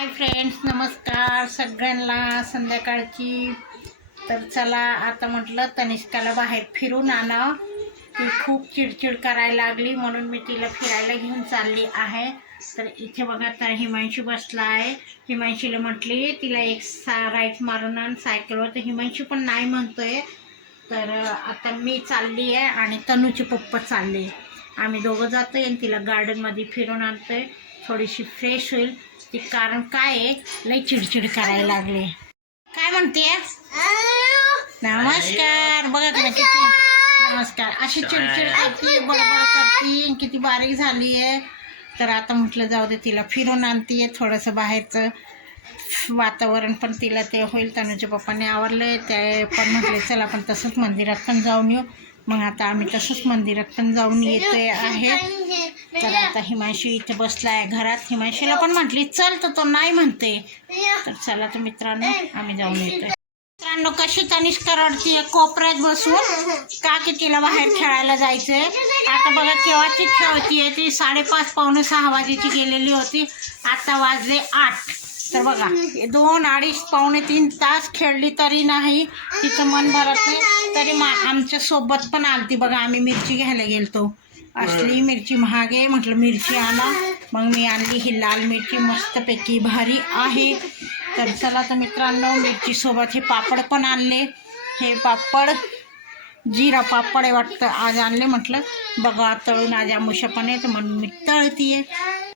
Hi friends नमस्कार सगळ्यांना संध्याकाळची. तर चला आता म्हटलं तनिष्काला बाहेर फिरून आणा. ती खूप चिडचिड करायला लागली म्हणून मी तिला फिरायला घेऊन चालली आहे. तर इथे बघा तर हिमांशू बसला आहे. हिमांशीला म्हटली तिला एक सा राईट मारून आण सायकलवर. तर हिमांशू पण नाही म्हणतोय. तर आता मी चालली आहे आणि तनूचे पप्पा चालले. आम्ही दोघं जातोय आणि तिला गार्डनमध्ये फिरून आणतोय. थोडीशी फ्रेश होईल. ती कारण काय आहे? लई चिडचिड करायला लागले. काय म्हणते? नमस्कार. बघा का किती नमस्कार. अशी चिडचिड करते बडबड करते किती बारीक झाली आहे. तर आता म्हटलं जाऊ दे तिला फिरून आणते थोडंसं बाहेरचं. वातावरण पण तिला ते होईल. तनुच्या पप्पाने आवडले ते पण म्हटले चल आपण तसंच मंदिरात पण जाऊन येऊ. मग आता आम्ही तसंच मंदिरात पण जाऊन येतोय आहे. तर आता हिमांशी इथे बसला आहे घरात. हिमांशीला पण म्हटली चल तर तो नाही म्हणते. तर चला तर मित्रांनो आम्ही जाऊन येतोय. मित्रांनो कशी तनिष्का रडतीये कोपऱ्यात बसून. का की तिला बाहेर खेळायला जायचंय. आता बघा केव्हाची खेळतीये ती. साडेपाच पावणे सहा वाजेची गेलेली होती. आता वाजले आठ. तर बघा दोन अडीच पावणे तीन तास खेळली तरी नाही तिचं मन भरत नाही. तरी मा आमच्यासोबत पण आलती बघा आम्ही मिरची घ्यायला गेलतो. असली मिरची महाग आहे म्हटलं मिरची आणा. मग मी आणली ही लाल मिरची मस्तपैकी भारी आहे. तर चला तर मित्रांनो मिरचीसोबत हे पापड पण आणले. हे पापड जिरा पापड आहे वाटतं आज आणले म्हटलं. बघा तळून आज आमुषा पण आहे तर म्हणून मी तळतीये.